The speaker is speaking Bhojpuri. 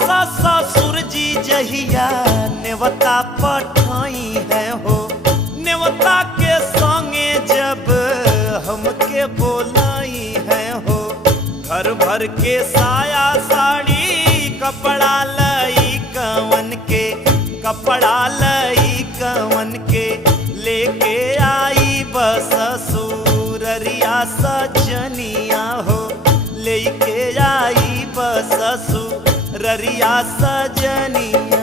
ससुर जी जहिया नेवता पठाई है हो, नेवता के संगे जब हमके बोलाई है हो। घर भर के साया साड़ी कपड़ा लई कवन के, कपड़ा लई कवन के लेके आई बस ससुररिया सजनिया हो, लेके आई बस ससुररिया सजनिया।